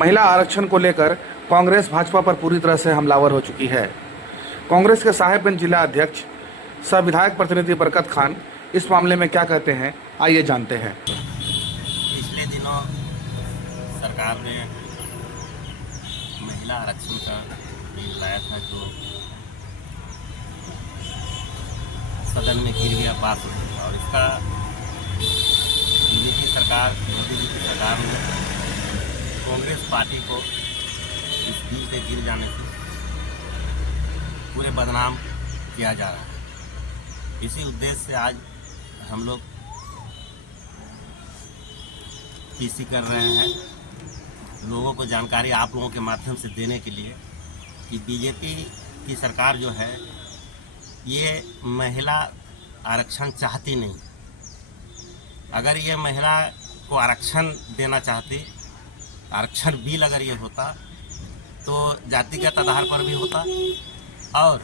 महिला आरक्षण को लेकर कांग्रेस भाजपा पर पूरी तरह से हमलावर हो चुकी है। कांग्रेस के साहेबगंज जिला अध्यक्ष सह विधायक प्रतिनिधि बरकत खान इस मामले में क्या कहते हैं, आइए जानते हैं। पिछले दिनों सरकार ने महिला आरक्षण का बिल लाया था जो सदन में गिर गया पास हो गया, और इसका बीजेपी सरकार, मोदी जी की सरकार ने कांग्रेस पार्टी को इस बिल के गिर जाने से पूरे बदनाम किया जा रहा है। इसी उद्देश्य से आज हम लोग पीसी कर रहे हैं, लोगों को जानकारी आप लोगों के माध्यम से देने के लिए कि बीजेपी की सरकार जो है ये महिला आरक्षण चाहती नहीं। अगर ये महिला को आरक्षण देना चाहती, आरक्षण बिल अगर ये होता तो जातिगत आधार पर भी होता, और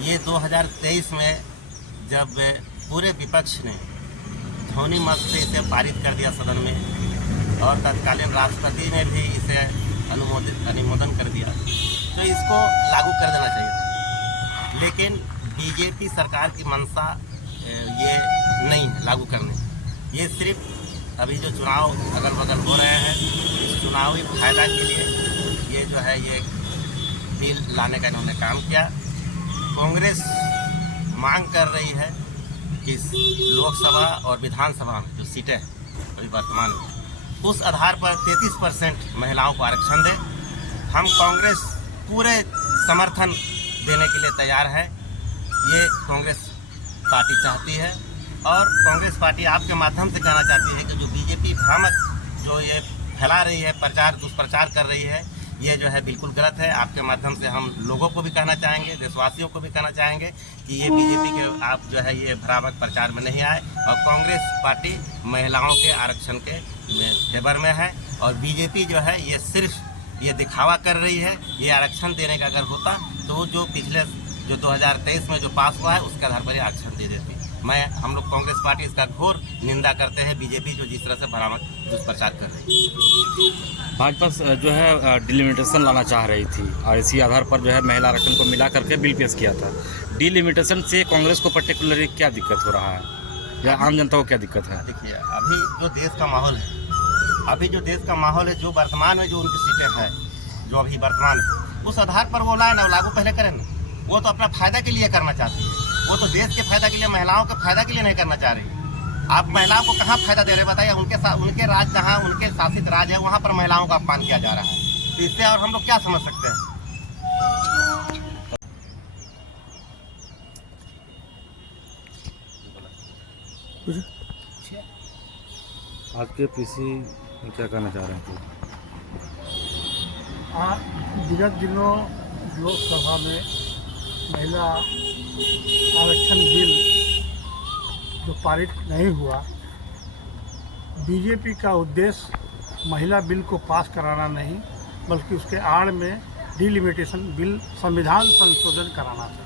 ये 2023 में जब पूरे विपक्ष ने ध्वनि मत से इसे पारित कर दिया सदन में, और तत्कालीन राष्ट्रपति ने भी इसे अनुमोदन कर दिया, तो इसको लागू कर देना चाहिए था। लेकिन बीजेपी सरकार की मंशा ये नहीं है लागू करने। ये सिर्फ अभी जो चुनाव अगल बगल हो रहे हैं, इस चुनावी फायदा के लिए ये जो है ये बिल लाने का इन्होंने काम किया। कांग्रेस मांग कर रही है कि लोकसभा और विधानसभा में जो सीटें हैं अभी वर्तमान में, उस आधार पर 33% महिलाओं को आरक्षण दे। हम कांग्रेस पूरे समर्थन देने के लिए तैयार है। ये कांग्रेस पार्टी चाहती है, और कांग्रेस पार्टी आपके माध्यम से कहना चाहती है कि जो बीजेपी भ्रामक जो ये फैला रही है, प्रचार दुष्प्रचार कर रही है, ये जो है बिल्कुल गलत है। आपके माध्यम से हम लोगों को भी कहना चाहेंगे, देशवासियों को भी कहना चाहेंगे कि ये बीजेपी के आप जो है ये भ्रामक प्रचार में नहीं आए, और कांग्रेस पार्टी महिलाओं के आरक्षण के फेवर में है। और बीजेपी जो है ये सिर्फ ये दिखावा कर रही है। ये आरक्षण देने का अगर होता तो जो पिछले जो 2023 में जो पास हुआ है उसके आधार पर ये आरक्षण दे देती। हम लोग कांग्रेस पार्टी इसका घोर निंदा करते हैं, बीजेपी जो जिस तरह से भ्रामक दुष्प्रचार कर रही है। भाजपा जो है डिलिमिटेशन लाना चाह रही थी, और इसी आधार पर जो है महिला आरक्षण को मिला करके बिल पेश किया था। डिलिमिटेशन से कांग्रेस को पर्टिकुलरली क्या दिक्कत हो रहा है, या आम जनता को क्या दिक्कत है? देखिए, अभी जो देश का माहौल है, जो वर्तमान में जो उनकी सीटें हैं, जो अभी वर्तमान में, उस आधार पर वो लाए ना, लागू पहले करें ना। वो तो अपना फायदा के लिए करना चाहती है, वो तो देश के फायदा के लिए, महिलाओं के फायदा के लिए नहीं करना चाह रही। आप महिलाओं को कहाँ फायदा दे रहे बताइए? उनके राज जहाँ उनके शासित राज है वहाँ पर महिलाओं का अपमान किया जा रहा है। तो इससे और हम लोग क्या समझ सकते हैं? आपके पीसी में क्या कहना चाह रहे हैं? विगत दिनों लोकसभा में महिला आरक्षण बिल जो पारित नहीं हुआ, बीजेपी का उद्देश्य महिला बिल को पास कराना नहीं, बल्कि उसके आड़ में डिलिमिटेशन बिल, संविधान संशोधन कराना था।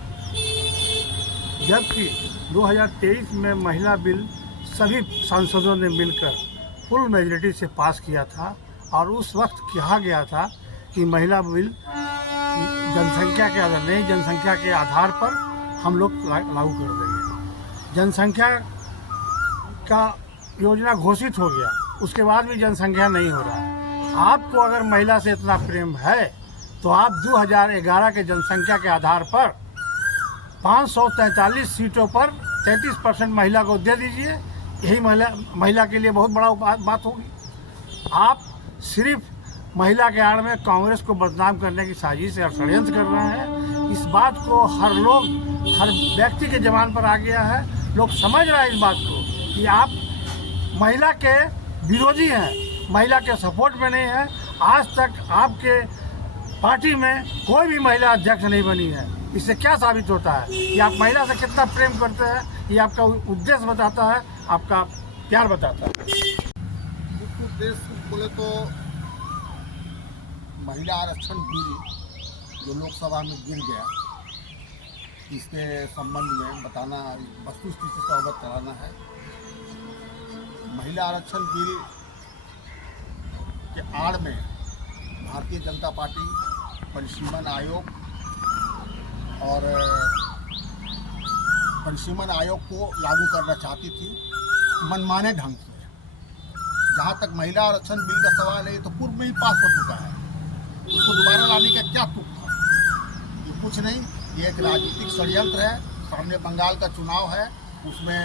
जबकि 2023 में महिला बिल सभी सांसदों ने मिलकर फुल मेजॉरिटी से पास किया था, और उस वक्त कहा गया था कि महिला बिल जनसंख्या के आधार नहीं, जनसंख्या के आधार पर हम लोग लागू कर देंगे। जनसंख्या का योजना घोषित हो गया, उसके बाद भी जनसंख्या नहीं हो रहा है। आपको अगर महिला से इतना प्रेम है तो आप 2011 के जनसंख्या के आधार पर 543 सीटों पर 33% महिला को दे दीजिए। यही महिला के लिए बहुत बड़ा बात होगी। आप सिर्फ महिला के आड़ में कांग्रेस को बदनाम करने की साजिश और षड्यंत्र कर रहे हैं। इस बात को हर व्यक्ति के ज़बान पर आ गया है। लोग समझ रहे हैं इस बात को कि आप महिला के विरोधी हैं, महिला के सपोर्ट में नहीं हैं। आज तक आपके पार्टी में कोई भी महिला अध्यक्ष नहीं बनी है। इससे क्या साबित होता है कि आप महिला से कितना प्रेम करते हैं? ये आपका उद्देश्य बताता है, आपका प्यार बताता है। मुख्य उद्देश्य बोले तो महिला आरक्षण बिल जो लोकसभा में गिर गया, इसके संबंध में बताना, वस्तुस्थिति से अवगत कराना है। महिला आरक्षण बिल के आड़ में भारतीय जनता पार्टी परिसीमन आयोग और परिसीमन आयोग को लागू करना चाहती थी मनमाने ढंग से। जहाँ तक महिला आरक्षण बिल का सवाल है, ये तो पूर्व में ही पास हो चुका है, उसको दोबारा लाने का क्या तुक था? ये कुछ नहीं, ये एक राजनीतिक षड्यंत्र है। सामने बंगाल का चुनाव है, उसमें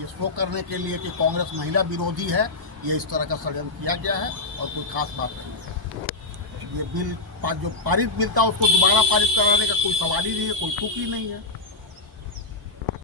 ये शो करने के लिए कि कांग्रेस महिला विरोधी है, ये इस तरह का षड्यंत्र किया गया है और कोई खास बात नहीं है। ये बिल जो पारित बिल था उसको दोबारा पारित कराने का कोई सवाल ही नहीं है, कोई तुक ही नहीं है।